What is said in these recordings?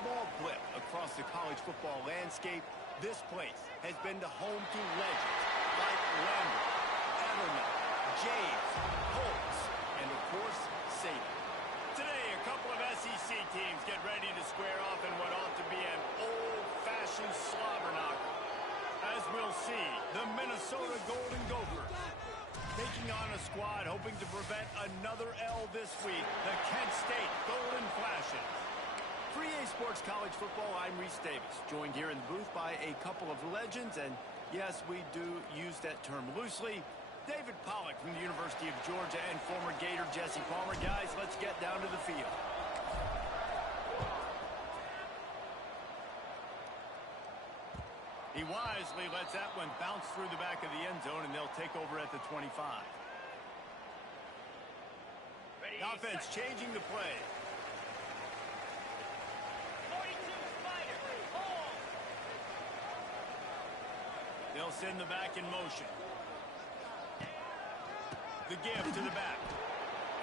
small blip across the college football landscape, this place has been the home to legends like Lambert, Edelman, James, Holtz, and of course, Saban. Today, a couple of SEC teams get ready to square off in what ought to be an old-fashioned slobber knocker. As we'll see, the Minnesota Golden Gophers taking on a squad hoping to prevent another L this week, the Kent State Golden Flashes. For EA Sports College Football, I'm Reese Davis, joined here in the booth by a couple of legends, and yes, we do use that term loosely. David Pollack from the University of Georgia and former Gator Jesse Palmer. Guys, let's get down to the field. He wisely lets that one bounce through the back of the end zone, and they'll take over at the 25. Ready, the offense changing the play. 42 Spider, hold. They'll send the back in motion. The give to the back.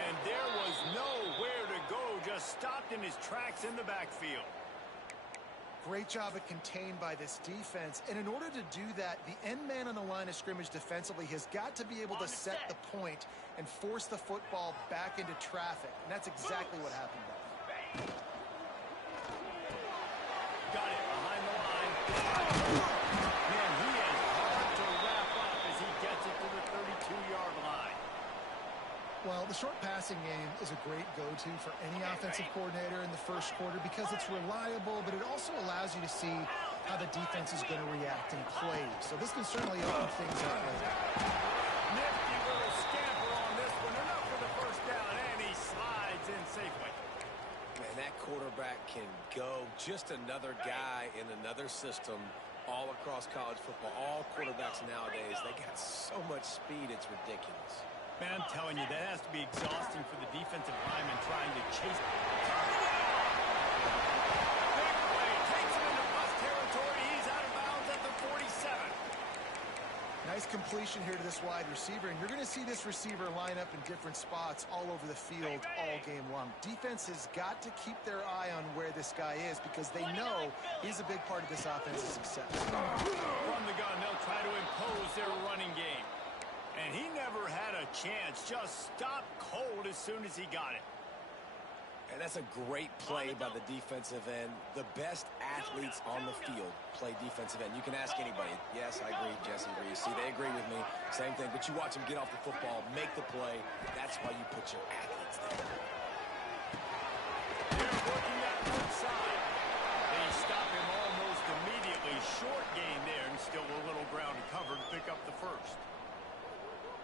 And there was nowhere to go, just stopped in his tracks in the backfield. Great job at contained by this defense. And in order to do that, the end man on the line of scrimmage defensively has got to be able to set the point and force the football back into traffic. And that's exactly what happened there. Got it behind the line. Man, he is hard to wrap up as he gets it to the 32-yard line. Well, the short passing game is a great go-to for any offensive coordinator in the first quarter because it's reliable, but it also allows you to see how the defense is going to react and play. So this can certainly open things up later. Nifty little scamper on this one. Enough for the first down, and he slides in safely. Man, that quarterback can go. Just another guy in another system all across college football. All quarterbacks nowadays, they got so much speed, it's ridiculous. Man, I'm telling you, that has to be exhausting for the defensive lineman trying to chase. Big play. Takes him into bus territory. He's out of bounds at the 47. Nice completion here to this wide receiver, and you're going to see this receiver line up in different spots all over the field all game long. Defense has got to keep their eye on where this guy is because they know he's a big part of this offense's success. From the gun, they'll try to impose their running game. And he never had a chance, just stopped cold as soon as he got it. And that's a great play by the defensive end. The best athletes on the field play defensive end. You can ask anybody. Yes, I agree, Jesse Reese. See, they agree with me. Same thing. But you watch them get off the football, make the play. That's why you put your athletes there. They're working that one side. They stop him almost immediately. Short gain there, and still a little ground to cover to pick up the first.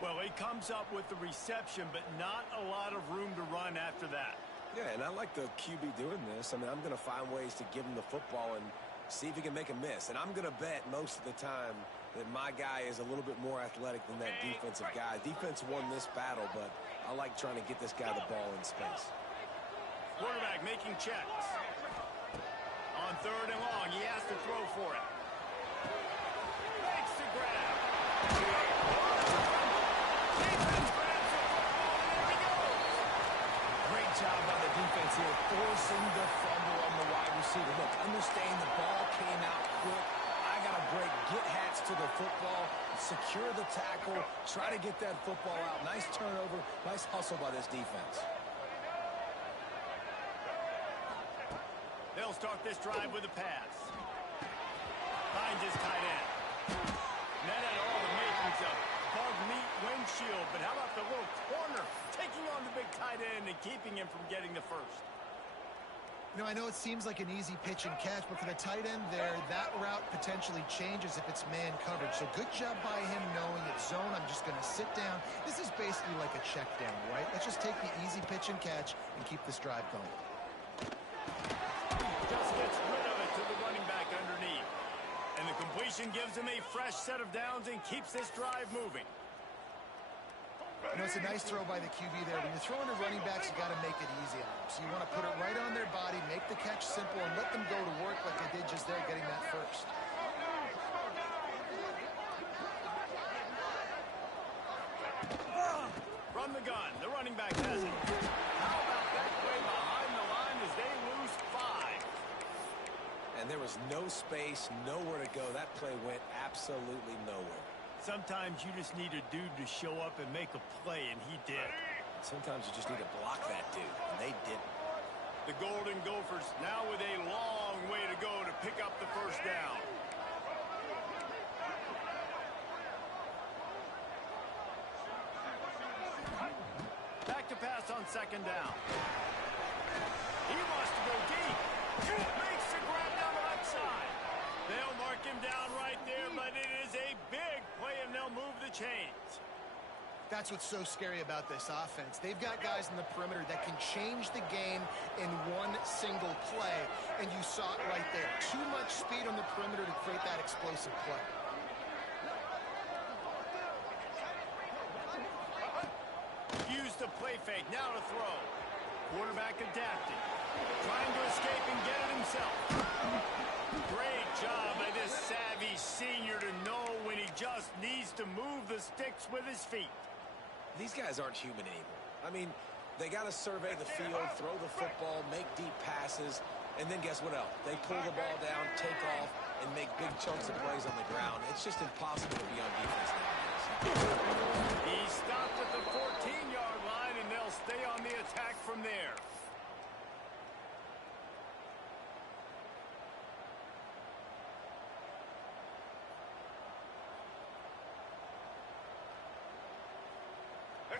Well, he comes up with the reception, but not a lot of room to run after that. Yeah, and I like the QB doing this. I mean, I'm going to find ways to give him the football and see if he can make a miss. And I'm going to bet most of the time that my guy is a little bit more athletic than that defensive guy. Defense won this battle, but I like trying to get this guy the ball in space. Quarterback making checks. On third and long, he has to throw for it. Makes the grab. Job by the defense here, forcing the fumble on the wide receiver. Look, understand the ball came out quick. I got to break, get hats to the football, secure the tackle, try to get that football out. Nice turnover, nice hustle by this defense. They'll start this drive with a pass. Finds his tight end. And that had all the makings of bug meat windshield, but how about the little corner taking on the big tight end and keeping him from getting the first? You know, I know it seems like an easy pitch and catch, but for the tight end there, that route potentially changes if it's man coverage. So good job by him knowing it's zone. I'm just going to sit down. This is basically like a check down, right? Let's just take the easy pitch and catch and keep this drive going. Just gets rid of it to the running back underneath. And the completion gives him a fresh set of downs and keeps this drive moving. You know, it's a nice throw by the QB there. When you're throwing to running backs, you got to make it easy on them. So you want to put it right on their body, make the catch simple, and let them go to work like they did just there, getting that first. From the gun, the running back has it. How about that play behind the line as they lose 5? and there was no space, nowhere to go. That play went absolutely nowhere. Sometimes you just need a dude to show up and make a play, and he did. Sometimes you just need to block that dude, and they didn't. The Golden Gophers now with a long way to go to pick up the first down. Back to pass on second down. He wants to go deep. Makes the grab down the left side. They'll mark him down right there, but it is a big play, and they'll move the chains. That's what's so scary about this offense. They've got guys in the perimeter that can change the game in one single play, and you saw it right there. Too much speed on the perimeter to create that explosive play. Use the play fake, now to throw. Quarterback adapting. Trying to escape and get it himself. Great job by this savvy senior to know when he just needs to move the sticks with his feet. These guys aren't human anymore. I mean, they got to survey the field, throw the football, make deep passes, and then guess what else? They pull the ball down, take off, and make big chunks of plays on the ground. It's just impossible to be on defense nowadays. He stopped at the 14-yard line, and they'll stay on the attack from there.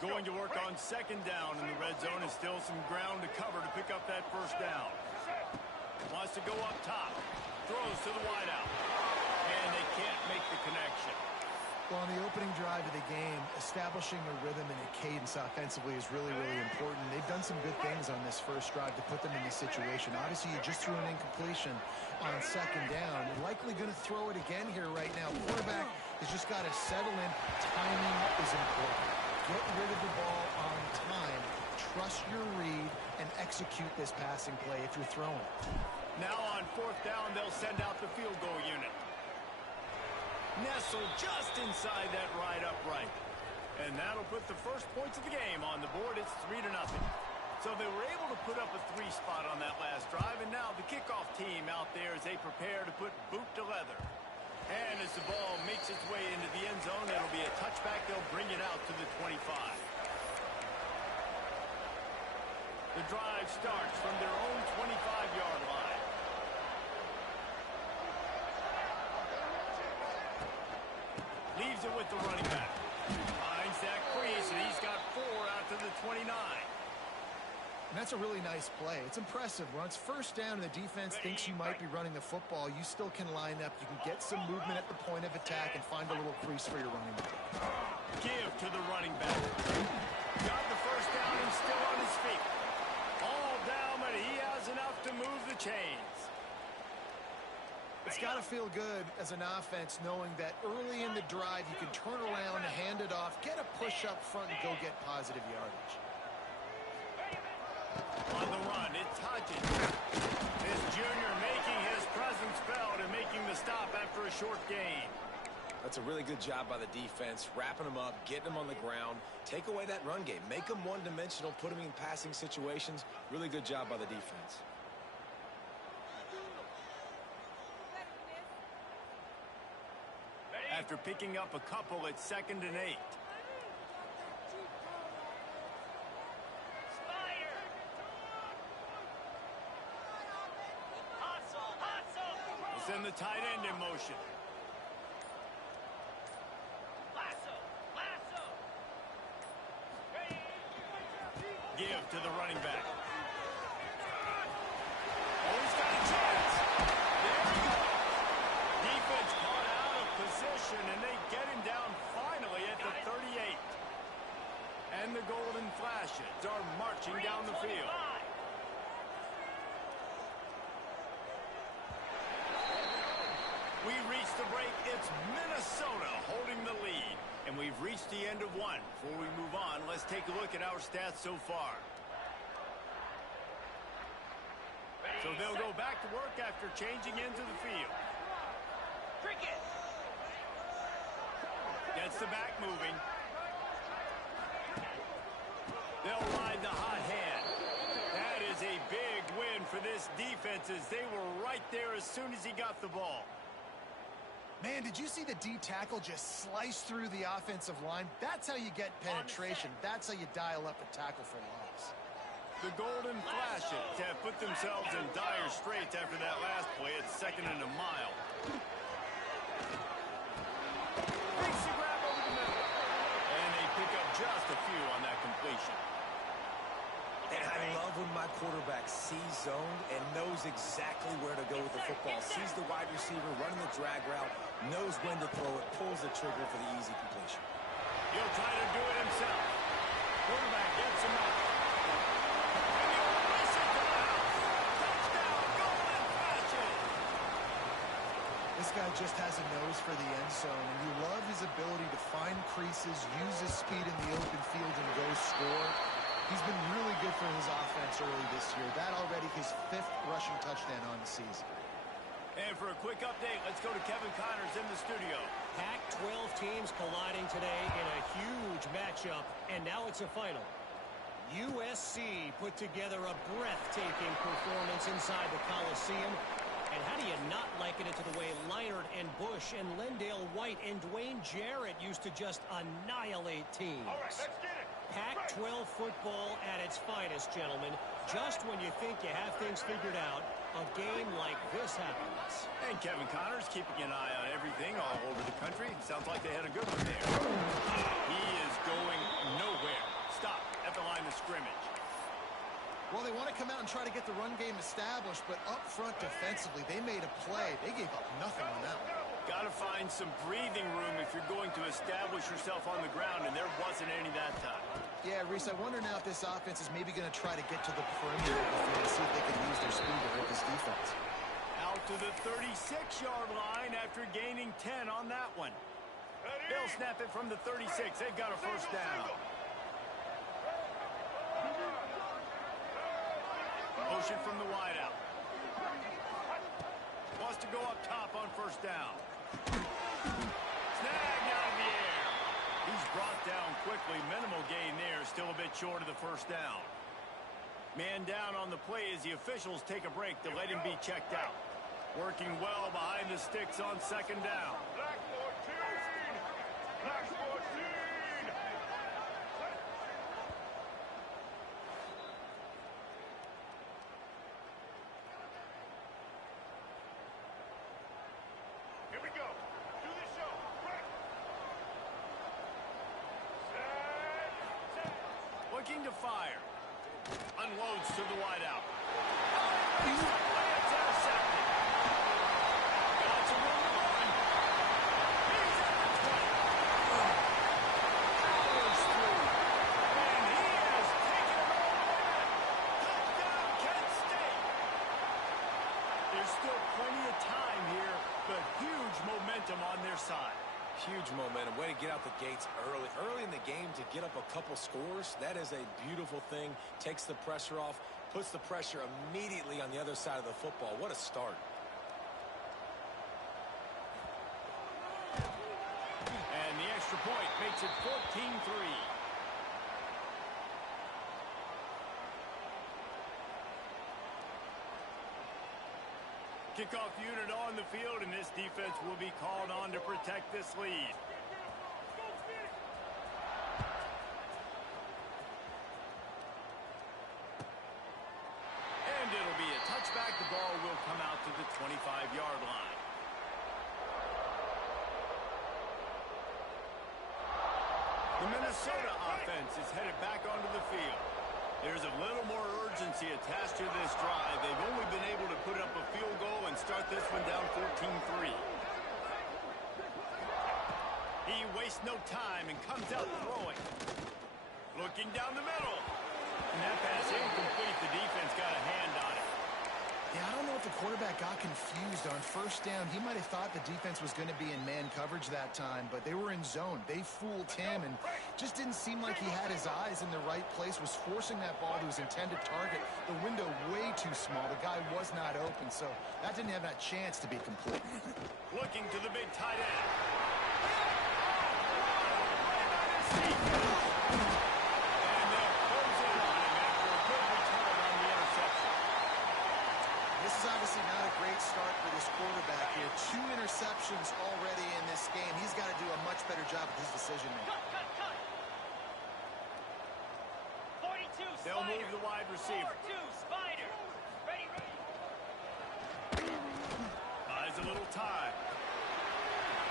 Going to work on second down in the red zone, and still some ground to cover to pick up that first down. Wants to go up top. Throws to the wideout. And they can't make the connection. Well, on the opening drive of the game, establishing a rhythm and a cadence offensively is really, really important. They've done some good things on this first drive to put them in this situation. Obviously, you just threw an incompletion on second down. You're likely going to throw it again here right now. Quarterback has just got to settle in. Timing is important. Get rid of the ball on time. Trust your read and execute this passing play if you're throwing. Now on fourth down, they'll send out the field goal unit. Nestled just inside that right upright. And that'll put the first points of the game on the board. It's 3-0. So they were able to put up a 3 spot on that last drive, and now the kickoff team out there as they prepare to put boot to leather. And as the ball makes its way into the end zone, it'll be a touchback. They'll bring it out to the 25. The drive starts from their own 25-yard line. Leaves it with the running back. Finds that crease, and he's got 4 out to the 29. And that's a really nice play. It's impressive. When it's first down and the defense thinks you might be running the football, you still can line up. You can get some movement at the point of attack and find a little crease for your running back. Give to the running back. Got the first down and still on his feet. All down, but he has enough to move the chains. It's got to feel good as an offense knowing that early in the drive you can turn around, hand it off, get a push up front, and go get positive yardage. On the run, it's Hodges. This junior making his presence felt and making the stop after a short gain. That's a really good job by the defense, wrapping them up, getting them on the ground, take away that run game, make them one-dimensional, put them in passing situations. Really good job by the defense. After picking up a couple, it's 2nd and 8. Send the tight end in motion. Give to the running back. Oh, he's got a chance. There he goes. Defense caught out of position, and they get him down finally at the 38. And the Golden Flashes are marching down the field. We reach the break. It's Minnesota holding the lead. And we've reached the end of one. Before we move on, let's take a look at our stats so far. So they'll go back to work after changing into the field. Cricket. Gets the back moving. They'll ride the hot hand. That is a big win for this defense is they were right there as soon as he got the ball. Man, did you see the D tackle just slice through the offensive line? That's how you get penetration. That's how you dial up a tackle for loss. The Golden Flashes have put themselves in dire straits after that last play. It's 2nd and a mile. Makes the grab over the middle. And they pick up just a few on that completion. And I love when my quarterback sees zoned and knows exactly where to go with the football. Sees the wide receiver running the drag route, knows when to throw it, pulls the trigger for the easy completion. He'll try to do it himself. Quarterback gets him up. And he'll race it to the house. Touchdown, Golden Flashes. This guy just has a nose for the end zone, and you love his ability to find creases, use his speed in the open field, and go score. He's been really good for his offense early this year. That already his 5th rushing touchdown on the season. And for a quick update, let's go to Kevin Connors in the studio. Pac-12 teams colliding today in a huge matchup, and now it's a final. USC put together a breathtaking performance inside the Coliseum. And how do you not liken it to the way Leinart and Bush and Lendale White and Dwayne Jarrett used to just annihilate teams? All right, let's get it. Pac-12 football at its finest, gentlemen. Just when you think you have things figured out, a game like this happens. And Kevin Connors keeping an eye on everything all over the country. Sounds like they had a good one there. He is going nowhere. Stop at the line of scrimmage. Well, they want to come out and try to get the run game established, but up front defensively, they made a play. They gave up nothing on that one. Got to find some breathing room if you're going to establish yourself on the ground, and there wasn't any that time. Yeah, Reese, I wonder now if this offense is maybe going to try to get to the perimeter of the field and see if they can use their speed to hurt this defense. Out to the 36-yard line after gaining 10 on that one. They'll snap it from the 36. They've got a first down. Motion from the wideout. Wants to go up top on first down. Snagged out of the air. He's brought down quickly. Minimal gain there. Still a bit short of the first down. Man down on the play as the officials take a break to let him be checked out. Working well behind the sticks on 2nd down. Black 14! Black 14! Here we go. Do the show. Right. Set. Looking to fire. Unloads to the wideout. It's intercepted. Got some room to run. He's at the 20. Powers through. And he has taken it all the way back. Touchdown, Kent State. There's still plenty of time here, but huge momentum on their side. Huge momentum. Way to get out the gates early. Early in the game to get up a couple scores, that is a beautiful thing. Takes the pressure off, puts the pressure immediately on the other side of the football. What a start. And the extra point makes it 14-3. Kickoff unit on the field, and this defense will be called on to protect this lead. And it'll be a touchback. The ball will come out to the 25-yard line. The Minnesota offense is headed back onto the field. There's a little more urgency attached to this drive. They've only been able to put up a field goal and start this one down 14-3. He wastes no time and comes out throwing. Looking down the middle. And that pass incomplete. The defense got a hand on it. Yeah, I don't know if the quarterback got confused on first down. He might have thought the defense was going to be in man coverage that time, but they were in zone. They fooled him and just didn't seem like he had his eyes in the right place, was forcing that ball to his intended target. The window way too small. The guy was not open, so that didn't have that chance to be complete. Looking to the big tight end. And they'll close in on him after a good return on the interception. obviously not a great start for this quarterback here. 2 interceptions already in this game. He's got to do a much better job with his decision making. They'll move the wide receiver. 4-2, Spider. Ready. Buys a little time.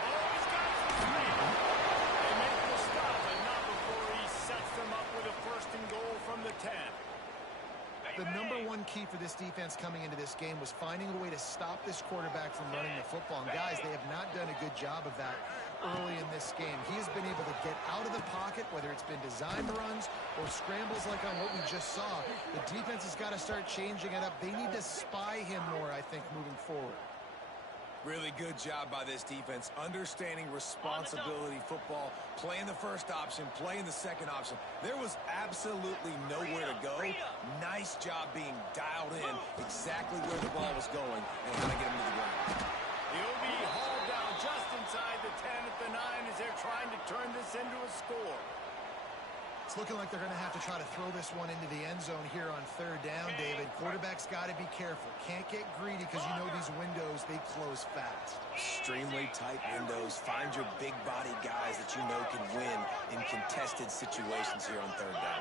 Oh, he's got some speed. They make the stop, but not before he sets them up with a 1st and goal from the 10. The number one key for this defense coming into this game was finding a way to stop this quarterback from running the football. And guys, they have not done a good job of that early in this game. He has been able to get out of the pocket, whether it's been designed runs or scrambles like on what we just saw. The defense has got to start changing it up. They need to spy him more, I think, moving forward. Really good job by this defense, understanding responsibility football, playing the first option, playing the second option. There was absolutely nowhere to go. Nice job being dialed in exactly where the ball was going and how to get him to the ground. He'll be hauled down just inside the 10 at the 9 as they're trying to turn this into a score. It's looking like they're going to have to try to throw this one into the end zone here on 3rd down, David. Quarterback's got to be careful. Can't get greedy because you know these windows, they close fast. Extremely tight windows. Find your big body guys that you know can win in contested situations here on 3rd down.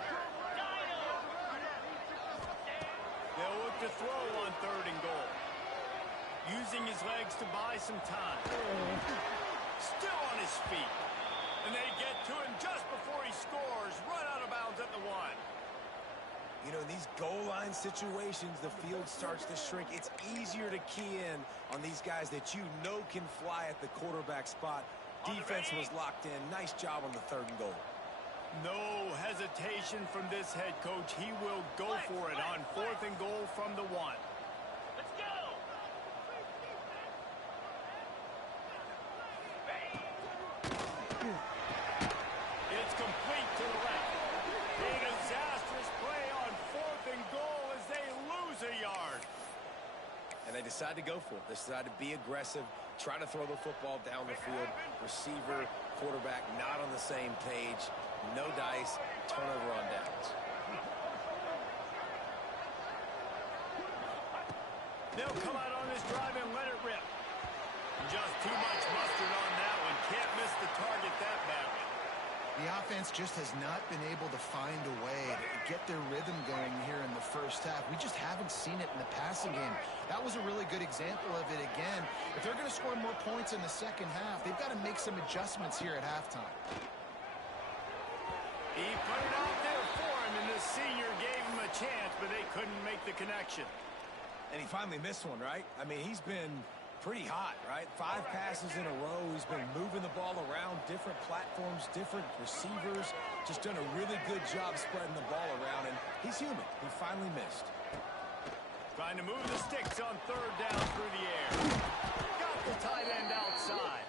They'll look to throw on 3rd and goal. Using his legs to buy some time. Still on his feet. And they get to him just before he scores. Run out of bounds at the 1. You know, in these goal line situations, the field starts to shrink. It's easier to key in on these guys that you know can fly at the quarterback spot. Defense was locked in. Nice job on the 3rd and goal. No hesitation from this head coach. He will go for it on 4th and goal from the 1. Let's go. It's complete to the left. A disastrous play on 4th and goal as they lose a yard. And they decide to go for it. They decide to be aggressive, try to throw the football down the field. Receiver, quarterback not on the same page. No dice, turnover on downs. They'll come out on this drive and let it rip. Just too much mustard on that one. Can't miss the target that badly. The offense just has not been able to find a way to get their rhythm going here in the first half. We just haven't seen it in the passing game. That was a really good example of it again. If they're going to score more points in the second half, they've got to make some adjustments here at halftime. He put it out there for him, and the senior gave him a chance, but they couldn't make the connection. And he finally missed one, right? I mean, he's been pretty hot, right? 5 passes in a row. He's been moving the ball around, different platforms, different receivers. Just done a really good job spreading the ball around, and he's human. He finally missed. Trying to move the sticks on 3rd down through the air. Got the tight end outside.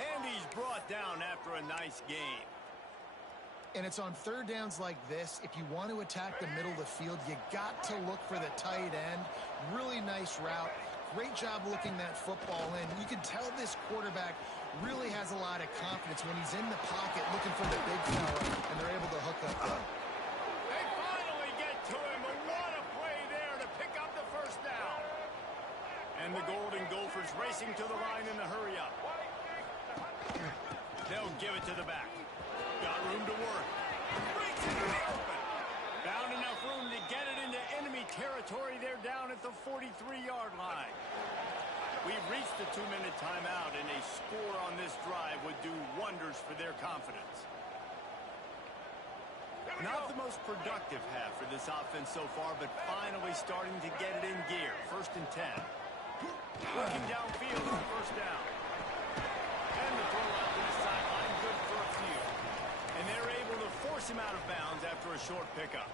And he's brought down after a nice game. And it's on 3rd downs like this. If you want to attack the middle of the field, you got to look for the tight end. Really nice route. Great job looking that football in. You can tell this quarterback really has a lot of confidence when he's in the pocket looking for the big fella, and they're able to hook up. They finally get to him, but what a play there to pick up the 1st down. And the Golden Gophers racing to the line in the hurry up. They'll give it to the back. Got room to work. Breaks it in the open. Found enough room to get it into enemy territory. They're down at the 43-yard line. We've reached the 2-minute timeout, and a score on this drive would do wonders for their confidence. Not the most productive half for this offense so far, but finally starting to get it in gear. 1st and 10. Working downfield on 1st down. And the throw out to the sideline, good for a few. And they're able to force him out of bounds after a short pickup.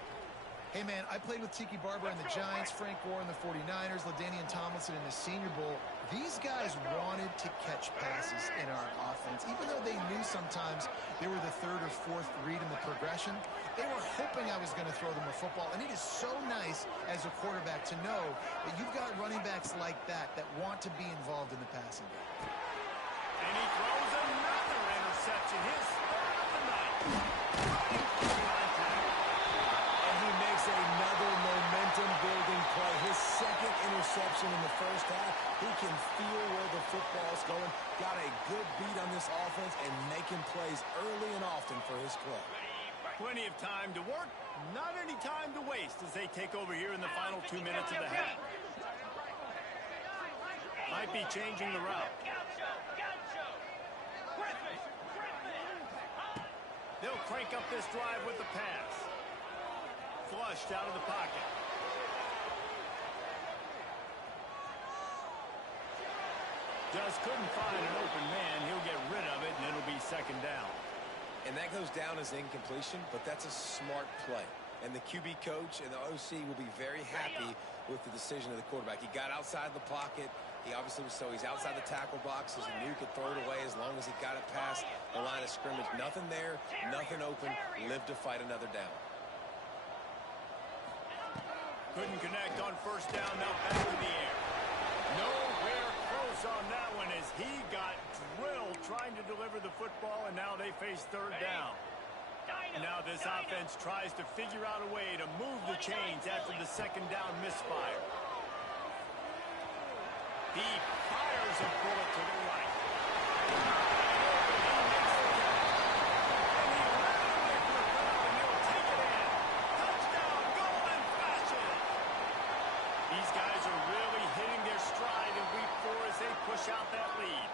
Hey, man, I played with Tiki Barber in the Giants, Frank Gore in the 49ers, LaDainian Tomlinson in the Senior Bowl. These guys wanted to catch passes in our offense. Even though they knew sometimes they were the 3rd or 4th read in the progression, they were hoping I was going to throw them a football. And it is so nice as a quarterback to know that you've got running backs like that want to be involved in the passing game. And he throws another interception. His 3rd of the night. And he makes another momentum-building play. His 2nd interception in the first half. He can feel where the football's going. Got a good beat on this offense and making plays early and often for his club. Plenty of time to work, not any time to waste as they take over here in the final 2 minutes of the half. Might be changing the route. They'll crank up this drive with the pass. Flushed out of the pocket. Just couldn't find an open man. He'll get rid of it, and it'll be second down. And that goes down as incompletion, but that's a smart play. And the QB coach and the OC will be very happy with the decision of the quarterback. He got outside the pocket. He obviously was he's outside the tackle box, so he knew he could throw it away as long as he got it past the line of scrimmage. Nothing there, nothing open. Lived to fight another down. Couldn't connect on first down. Now back in the air. Nowhere close on that one as he got drilled trying to deliver the football, and now they face third down. Now this offense tries to figure out a way to move the chains after the second down misfire. He fires a bullet to the right. These guys are really hitting their stride in week 4 as they push out that lead.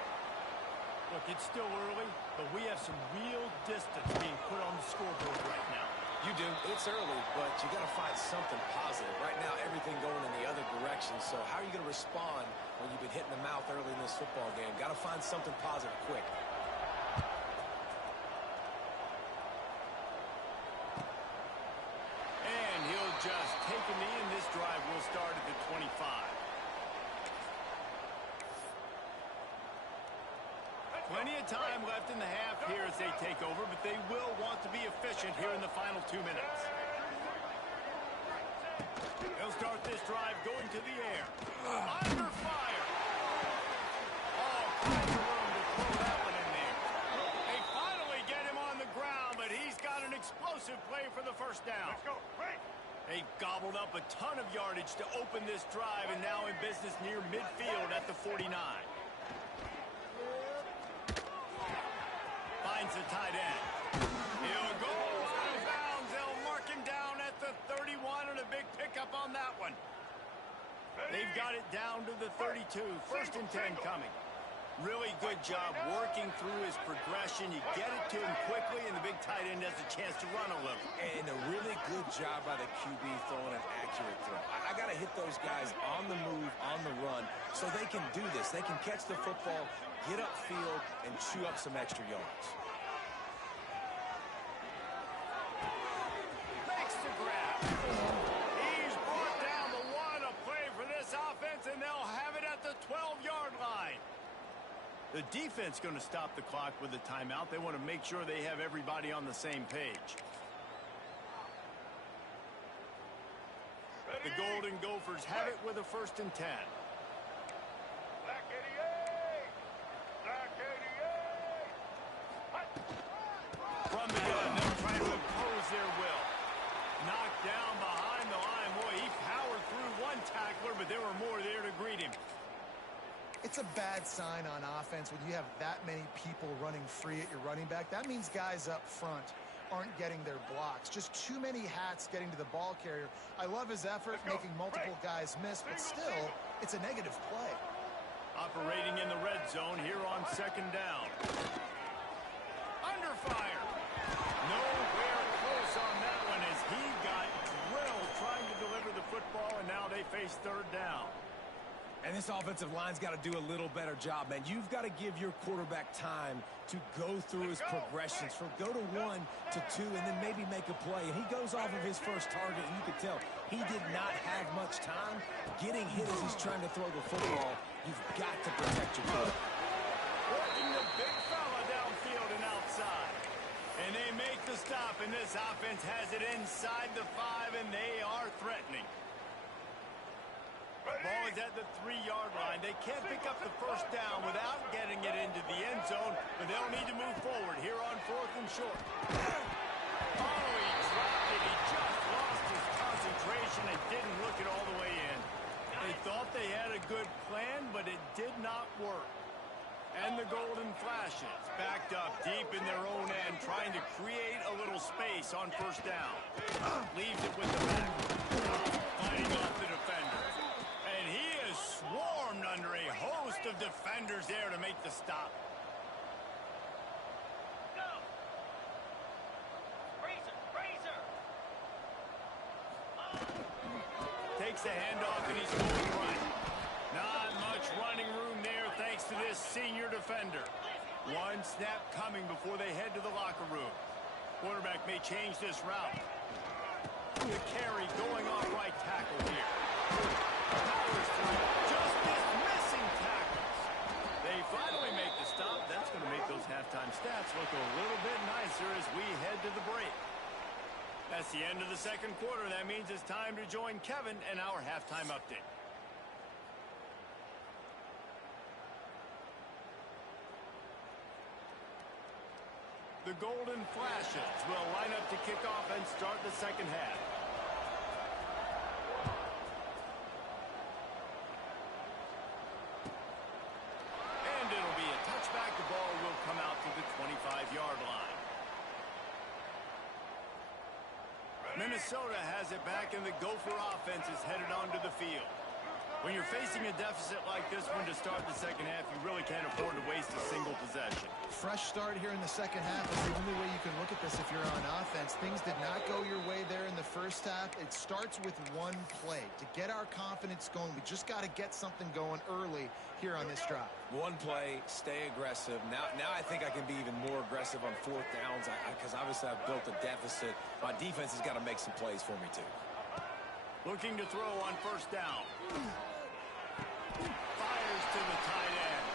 Look, it's still early, but we have some real distance being put on the scoreboard right now. You do. It's early, but you got to find something positive. Right now, everything going in the other direction. So how are you going to respond when you've been hit in the mouth early in this football game? Got to find something positive quick. And he'll just take a knee, and this drive will start at the 25. Plenty of time left in the half here as they take over, but they will want to be efficient here in the final 2 minutes. They'll start this drive going to the air. Under fire. Oh, plenty of room to throw that one in there. They finally get him on the ground, but he's got an explosive play for the first down. Let's go. Right. They gobbled up a ton of yardage to open this drive, and now in business near midfield at the 49. Finds the tight end. He'll go out of bounds. They'll mark him down at the 31, and a big pickup on that one. They've got it down to the 32. First and 10 coming. Really good job working through his progression. You get it to him quickly, and the big tight end has a chance to run a little. And a really good job by the QB throwing an accurate throw. I got to hit those guys on the move, on the run, so they can do this. They can catch the football, get upfield, and chew up some extra yards. Makes the grab. He's brought down the one. A play for this offense, and they'll have it at the 12-yard line. The defense going to stop the clock with a timeout. They want to make sure they have everybody on the same page. The Golden Gophers have it with a first and 10. Black 88. Black 88. From the gun, they'll try to impose their will. Knocked down behind the line. Boy, he powered through one tackler, but there were more there to greet him. It's a bad sign on offense when you have that many people running free at your running back. That means guys up front aren't getting their blocks. Just too many hats getting to the ball carrier. I love his effort, making multiple guys miss, but still, it's a negative play. Operating in the red zone here on second down. Under fire. Nowhere close on that one as he got drilled trying to deliver the football, and now they face third down. And this offensive line's got to do a little better job, man. You've got to give your quarterback time to go through his progressions, from go to 1 to 2, and then maybe make a play. And he goes off of his first target, and you could tell he did not have much time getting hit as he's trying to throw the football. You've got to protect your quarterback. Working the big fella downfield and outside. And they make the stop, and this offense has it inside the 5, and they are threatening. Ball is at the 3-yard line. They can't pick up the first down without getting it into the end zone, but they'll need to move forward here on 4th and short. Oh, he dropped it. He just lost his concentration and didn't look it all the way in. They thought they had a good plan, but it did not work. And the Golden Flashes backed up deep in their own end, trying to create a little space on first down. Leaves it with the back. Fighting off the defender. And he is swarmed under a host of defenders there to make the stop. Takes the handoff and he's going right. Not much running room there thanks to this senior defender. One snap coming before they head to the locker room. Quarterback may change this route. The carry going off right tackle here. Powers through. Just dismissing tackles. They finally make the stop. That's going to make those halftime stats look a little bit nicer as we head to the break. That's the end of the second quarter. That means it's time to join Kevin and our halftime update. The Golden Flashes will line up to kick off and start the second half. And it'll be a touchback. The ball will come out to the 25-yard line. Minnesota has it back, and the Gopher offense is headed onto the field. When you're facing a deficit like this one to start the second half, you really can't afford to waste a single possession. Fresh start here in the second half is the only way you can look at this if you're on offense. Things did not go your way there in the first half. It starts with one play. To get our confidence going, we just got to get something going early here on this drive. One play, stay aggressive. Now I think I can be even more aggressive on fourth downs because obviously I've built a deficit. My defense has got to make some plays for me, too. Looking to throw on first down. Fires to the tight end.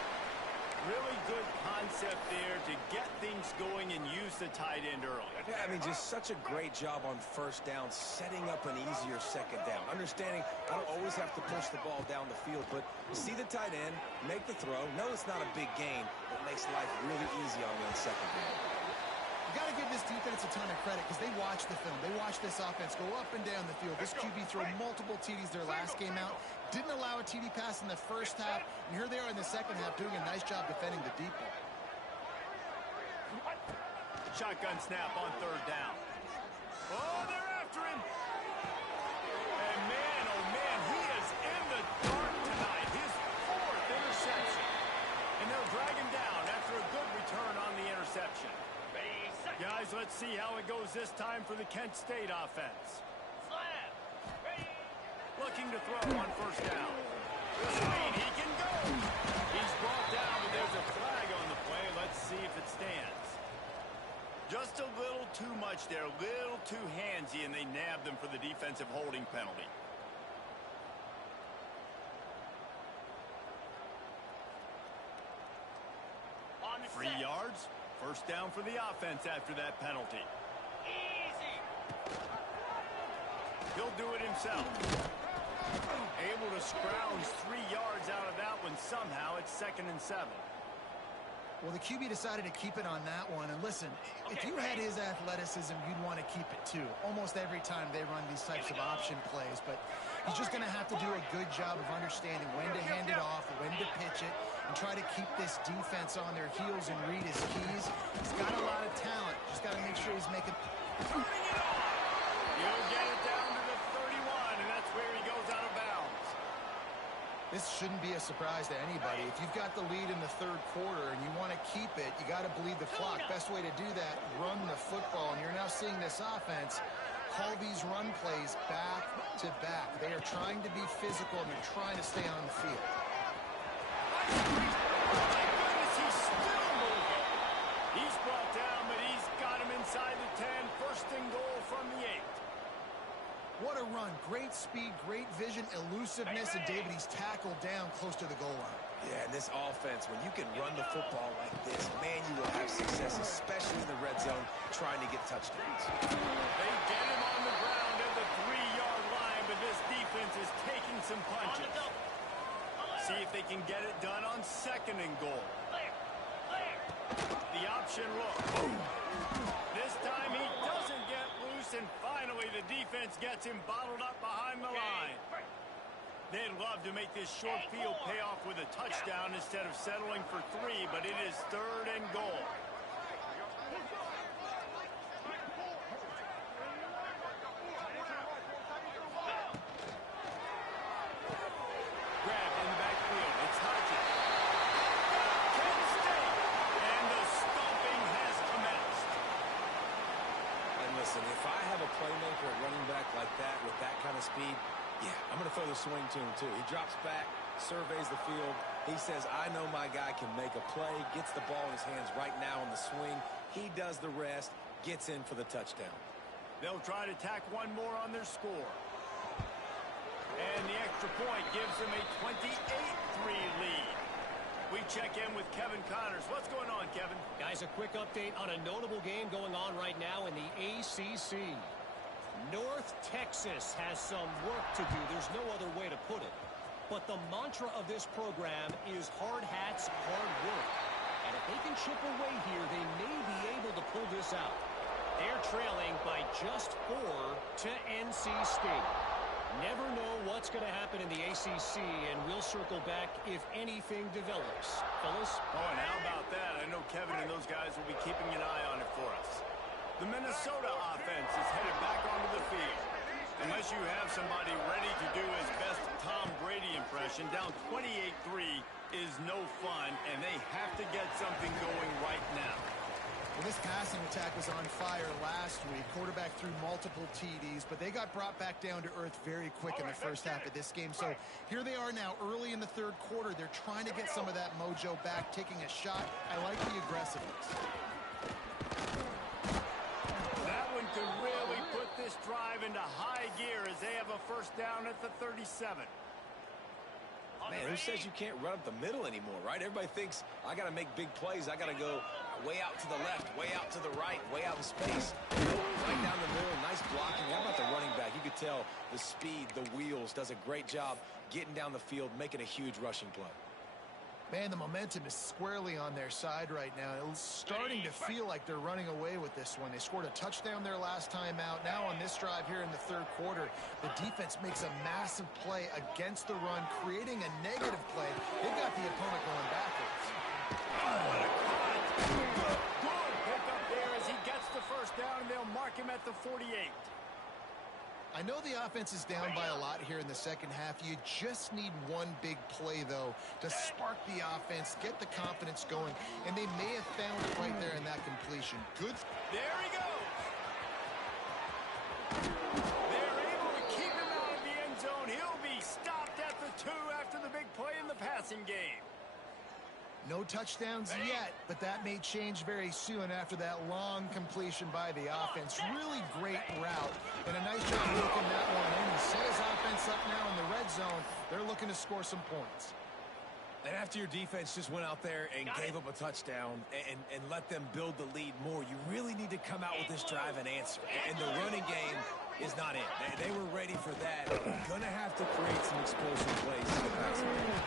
Really good concept there to get things going and use the tight end early. Yeah, I mean, just such a great job on first down, setting up an easier second down. Understanding I don't always have to push the ball down the field, but see the tight end, make the throw. No, it's not a big gain, but it makes life really easy on me on second down. You got to give this defense a ton of credit because they watch the film. They watch this offense go up and down the field. This QB threw multiple TDs their last game out. Didn't allow a TD pass in the first half. And here they are in the second half doing a nice job defending the deep ball. Shotgun snap on third down. Oh, they're after him. And man, oh man, he is in the dark tonight. His fourth interception. And they'll drag him down after a good return on the interception. Guys, let's see how it goes this time for the Kent State offense. Looking to throw on first down. Speed, he can go. He's brought down, but there's a flag on the play. Let's see if it stands. Just a little too much there, a little too handsy, and they nabbed them for the defensive holding penalty. On 3 yards. First down for the offense after that penalty. Easy. He'll do it himself. Able to scrounge 3 yards out of that one somehow. It's 2nd and 7. Well, the QB decided to keep it on that one. And listen, if you had his athleticism, you'd want to keep it too. Almost every time they run these types of option plays. But he's just going to have to do a good job of understanding when to hand it off, when to pitch it, and try to keep this defense on their heels and read his keys. He's got a lot of talent. Just got to make sure he's making... Bring it on! He'll get it down to the 31, and that's where he goes out of bounds. This shouldn't be a surprise to anybody. If you've got the lead in the third quarter and you want to keep it, you got to bleed the clock. Best way to do that, run the football. And you're now seeing this offense call these run plays back to back. They are trying to be physical and they're trying to stay on the field. My goodness, he's still moving. He's brought down, but he's got him inside the 10. First and goal from the 8. What a run. Great speed, great vision, elusiveness, and David, he's tackled down close to the goal line. Yeah, and this offense, when you can run the football like this, man, you will have success, especially in the red zone, trying to get touchdowns. They get him on the ground at the 3-yard line, but this defense is taking some punches. See if they can get it done on 2nd and goal. The option look. This time he doesn't get loose, and finally the defense gets him bottled up behind the line. They'd love to make this short field pay off with a touchdown instead of settling for 3, but it is 3rd and goal. Grabbed in the backfield. It's Hodges. Kent State. And the stomping has commenced. And listen, if I have a playmaker at running back like that with that kind of speed, yeah, I'm going to throw the swing to him too. He drops back, surveys the field. He says, I know my guy can make a play, gets the ball in his hands right now on the swing. He does the rest, gets in for the touchdown. They'll try to tack one more on their score. And the extra point gives them a 28-3 lead. We check in with Kevin Connors. What's going on, Kevin? Guys, a quick update on a notable game going on right now in the ACC. North Texas has some work to do. There's no other way to put it. But the mantra of this program is hard hats, hard work. And if they can chip away here, they may be able to pull this out. They're trailing by just 4 to NC State. Never know what's going to happen in the ACC, and we'll circle back if anything develops. Fellas? Oh, and how about that? I know Kevin and those guys will be keeping an eye on it for us. The Minnesota offense is headed back onto the field. Unless you have somebody ready to do his best Tom Brady impression, down 28-3 is no fun, and they have to get something going right now. Well, this passing attack was on fire last week. Quarterback threw multiple TDs, but they got brought back down to earth very quick in the first half of this game. So here they are now early in the third quarter. They're trying to get some of that mojo back, taking a shot. I like the aggressiveness. That one could really put this drive into high gear as they have a first down at the 37. Man, who says you can't run up the middle anymore, right? Everybody thinks I got to make big plays. I got to go way out to the left, way out to the right, way out in space. Right down the middle, nice blocking. How about the running back? You could tell the speed, the wheels, does a great job getting down the field, making a huge rushing play. Man, the momentum is squarely on their side right now. It's starting to feel like they're running away with this one. They scored a touchdown their last time out. Now on this drive here in the third quarter, the defense makes a massive play against the run, creating a negative play. They've got the opponent going backwards. What a cut! Good pick up there as he gets the first down, and they'll mark him at the 48. I know the offense is down by a lot here in the second half. You just need one big play, though, to spark the offense, get the confidence going, and they may have found it right there in that completion. Good. There he goes. They're able to keep him out of the end zone. He'll be stopped at the 2 after the big play in the passing game. No touchdowns yet, but that may change very soon after that long completion by the offense. Really great route, and a nice job working that one in. He set his offense up now in the red zone. They're looking to score some points. And after your defense just went out there and gave up a touchdown and let them build the lead more, you really need to come out with this drive and answer. And the running game is not it. They were ready for that. Going to have to create some explosive plays in the passing game.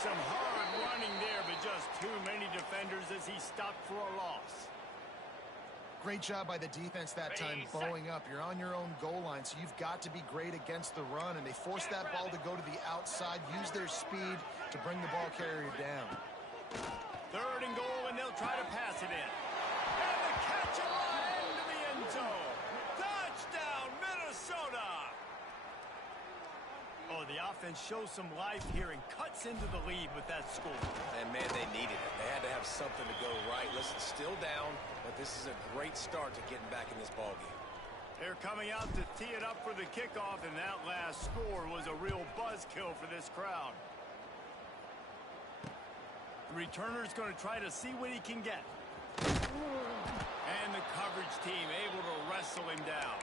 Some hard running there, but just too many defenders as he stopped for a loss. Great job by the defense that time, bowing up. You're on your own goal line, so you've got to be great against the run, and they force that ball to go to the outside, use their speed to bring the ball carrier down. 3rd and goal, and they'll try to pass it in. And the catch and run into the end zone. Touchdown, Minnesota! Oh, the offense shows some life here and cuts into the lead with that score. And, man, they needed it. They had to have something to go right. Listen, still down, but this is a great start to getting back in this ballgame. They're coming out to tee it up for the kickoff, and that last score was a real buzzkill for this crowd. The returner's going to try to see what he can get. And the coverage team able to wrestle him down.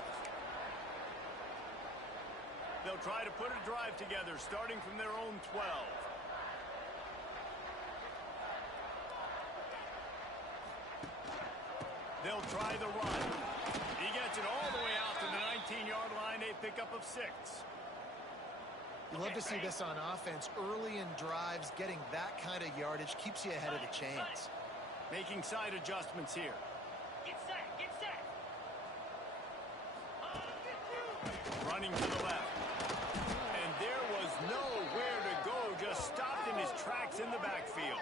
They'll try to put a drive together, starting from their own 12. They'll try the run. He gets it all the way out to the 19-yard line, a pickup of 6. You love to see this on offense. Early in drives, getting that kind of yardage keeps you ahead of the chains. Making side adjustments here. Get set, get set. Running to the left. And there was no in the backfield.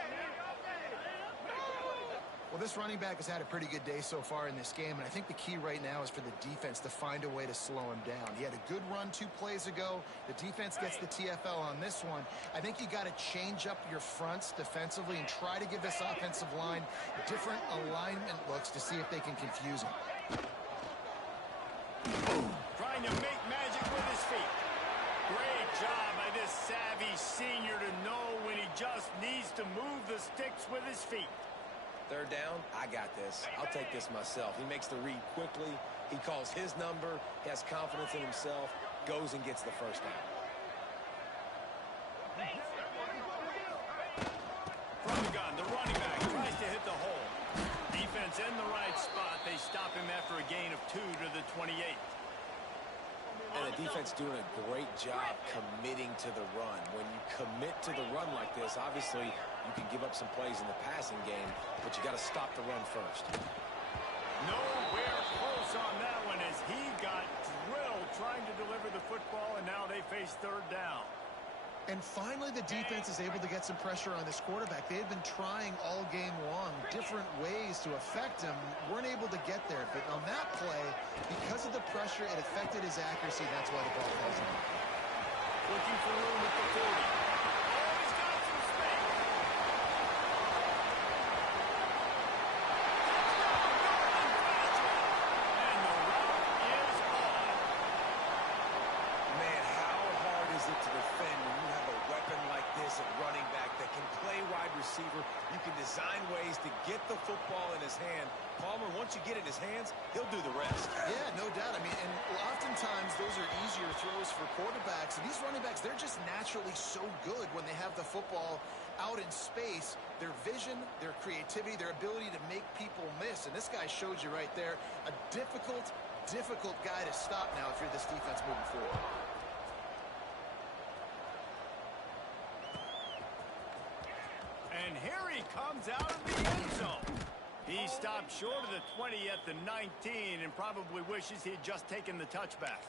Well, this running back has had a pretty good day so far in this game, and I think the key right now is for the defense to find a way to slow him down. He had a good run 2 plays ago. The defense gets the TFL on this one. I think you got to change up your fronts defensively and try to give this offensive line different alignment looks to see if they can confuse him. Trying to make magic with his feet. Great job by this savvy senior to know when he just needs to move the sticks with his feet. 3rd down, I got this. I'll take this myself. He makes the read quickly. He calls his number. He has confidence in himself. Goes and gets the 1st down. From the gun, the running back tries to hit the hole. Defense in the right spot. They stop him after a gain of 2 to the 28. And the defense doing a great job committing to the run. When you commit to the run like this, obviously you can give up some plays in the passing game, but you got to stop the run first. Nowhere close on that one as he got drilled trying to deliver the football, and now they face 3rd down. And finally, the defense is able to get some pressure on this quarterback. They had been trying all game long different ways to affect him. Weren't able to get there. But on that play, because of the pressure, it affected his accuracy. That's why the ball falls in. Looking for room at the 40. Oh, he's got some space. And the route is on. Man, how hard is it to defend when you have a weapon like this at running back that can play wide receiver? You can design ways to get the football in his hand. Palmer, once you get it in his hands, he'll do the rest. Yeah, no doubt. I mean, and oftentimes those are easier throws for quarterbacks. And these running backs, they're just naturally so good when they have the football out in space. Their vision, their creativity, their ability to make people miss. And this guy showed you right there, a difficult guy to stop now if you're this defense moving forward. And here he comes out of the end zone. He stopped short of the 20 at the 19 and probably wishes he had just taken the touchback.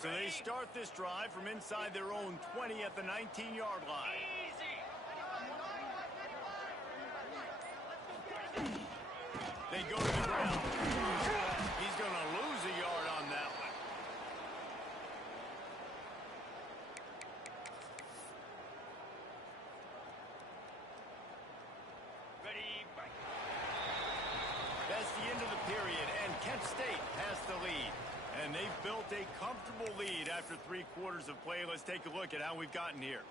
So they start this drive from inside their own 20 at the 19-yard line. They go to the ground. He's going to lose a yard on that one. That's the end of the period, and Kent State has the lead. And they've built a comfortable lead after 3 quarters of play. Let's take a look at how we've gotten here.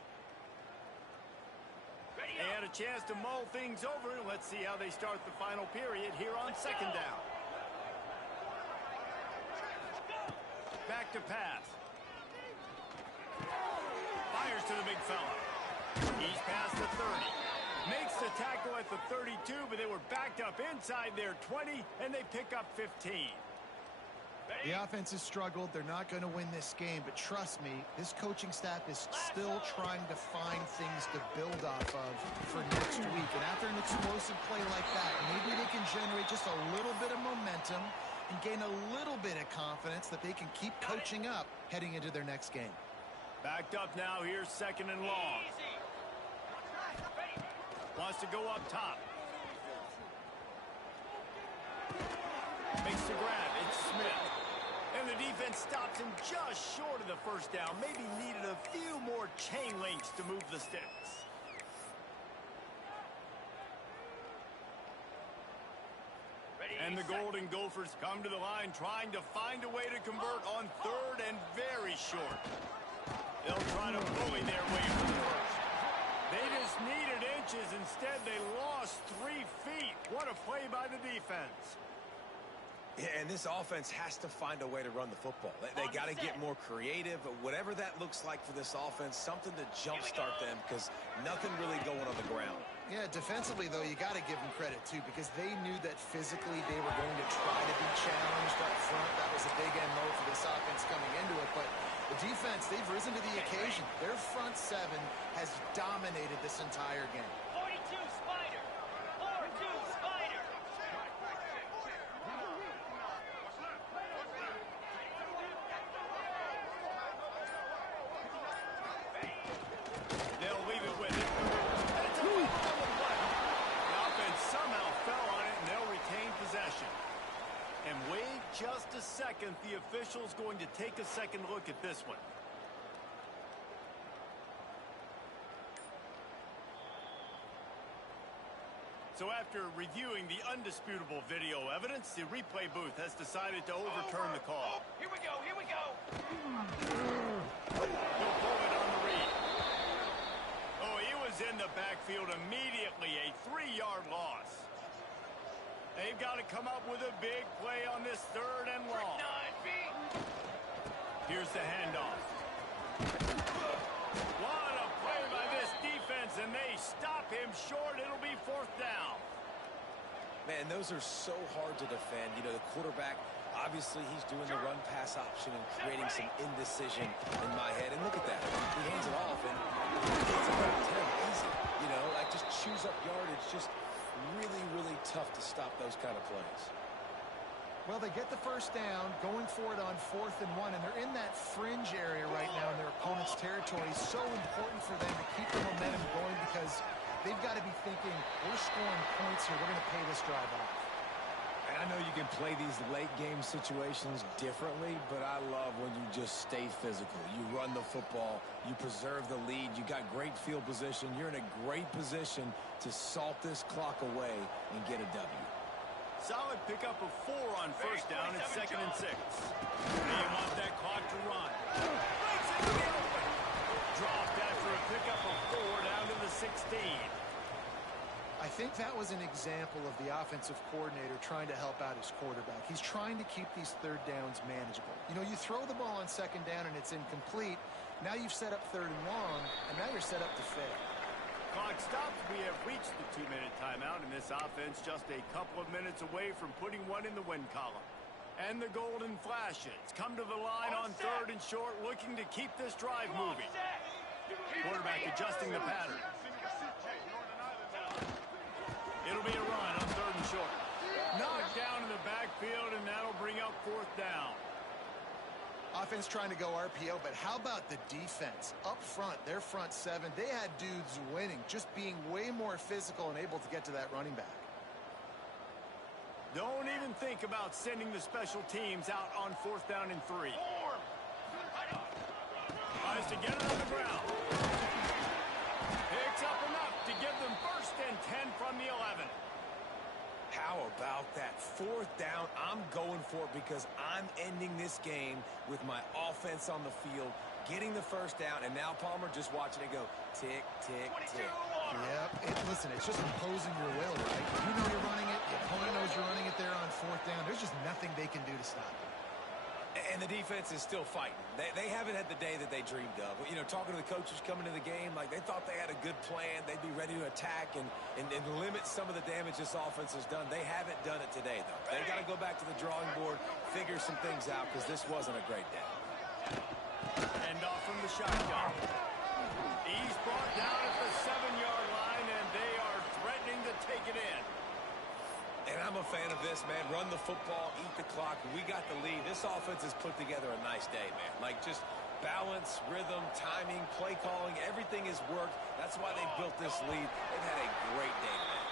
They had a chance to mull things over. Let's see how they start the final period here on 2nd down. Back to pass. Fires to the big fella. He's past the 30. Makes the tackle at the 32, but they were backed up inside their 20, and they pick up 15. The offense has struggled. They're not going to win this game, but trust me, this coaching staff is still trying to find things to build off of for next week. And after an explosive play like that, maybe they can generate just a little bit of momentum and gain a little bit of confidence that they can keep coaching up heading into their next game. Backed up now. Here's 2nd and long. Wants to go up top. Makes the grab. It's Smith. And the defense stops him just short of the 1st down. Maybe needed a few more chain links to move the sticks. And the Golden Gophers come to the line trying to find a way to convert on 3rd and very short. They'll try to bully their way for the 1st. They just needed inches. Instead, they lost 3 feet. What a play by the defense. Yeah, and this offense has to find a way to run the football. They got to get more creative. Whatever that looks like for this offense, something to jumpstart them because nothing really going on the ground. Yeah, defensively, though, you got to give them credit, too, because they knew that physically they were going to try to be challenged up front. That was a big MO for this offense coming into it. But the defense, they've risen to the occasion. Their front 7 has dominated this entire game. 42 Spider. just a second, the official's going to take a second look at this one. So after reviewing the undisputable video evidence, the replay booth has decided to overturn the call. Here we go, here we go. He'll pull it on the read. Oh, he was in the backfield immediately, a 3-yard loss. They've got to come up with a big play on this 3rd and long. 9 feet. Here's the handoff. What a play by this defense, and they stop him short. It'll be 4th down. Man, those are so hard to defend. You know, the quarterback, obviously he's doing the run-pass option and creating some indecision in my head. And look at that. He hands it off, and he hands it off to him easy. You know, like just chews up yardage. Just really, really tough to stop those kind of plays. Well, they get the 1st down, going for it on 4th and 1, and they're in that fringe area right now in their opponent's territory. So important for them to keep the momentum going because they've got to be thinking, we're scoring points here. We're going to pay this drive off. And I know you can play these late-game situations differently, but I love when you just stay physical. You run the football. You preserve the lead. You got great field position. You're in a great position to salt this clock away and get a W. Solid pickup of 4 on 1st down and 2nd and 6. They want that clock to run. Breaks into the open. Dropped after a pickup of 4 down to the 16. I think that was an example of the offensive coordinator trying to help out his quarterback. He's trying to keep these 3rd downs manageable. You know, you throw the ball on 2nd down and it's incomplete. Now you've set up 3rd and long, and now you're set up to fail. Clock stops. We have reached the 2-minute timeout, and this offense just a couple of minutes away from putting one in the win column. And the golden flashes come to the line on 3rd and short, looking to keep this drive moving. Quarterback adjusting the pattern. It'll be a run on 3rd and short. Knocked down in the backfield, and that'll bring up 4th down. Offense trying to go RPO, but how about the defense? Up front, their front 7, they had dudes winning, just being way more physical and able to get to that running back. Don't even think about sending the special teams out on 4th down and 3. Tries to get it on the ground. Picks up enough to give them 1st and 10 from the 11. How about that 4th down? I'm going for it because I'm ending this game with my offense on the field, getting the 1st down, and now Palmer just watching it go tick, tick, tick. Yep. Listen, it's just imposing your will, right? You know you're running it. The opponent knows you're running it there on 4th down. There's just nothing they can do to stop it. And the defense is still fighting. They haven't had the day that they dreamed of. You know, talking to the coaches coming to the game, like they thought they had a good plan. They'd be ready to attack and limit some of the damage this offense has done. They haven't done it today, though. They got to go back to the drawing board, figure some things out, because this wasn't a great day. Hand off from the shotgun. He's brought down at the 7-yard line, and they are threatening to take it in. And I'm a fan of this, man. Run the football, eat the clock. We got the lead. This offense has put together a nice day, man. Like just balance, rhythm, timing, play calling, everything has worked. That's why they built this lead. They've had a great day today.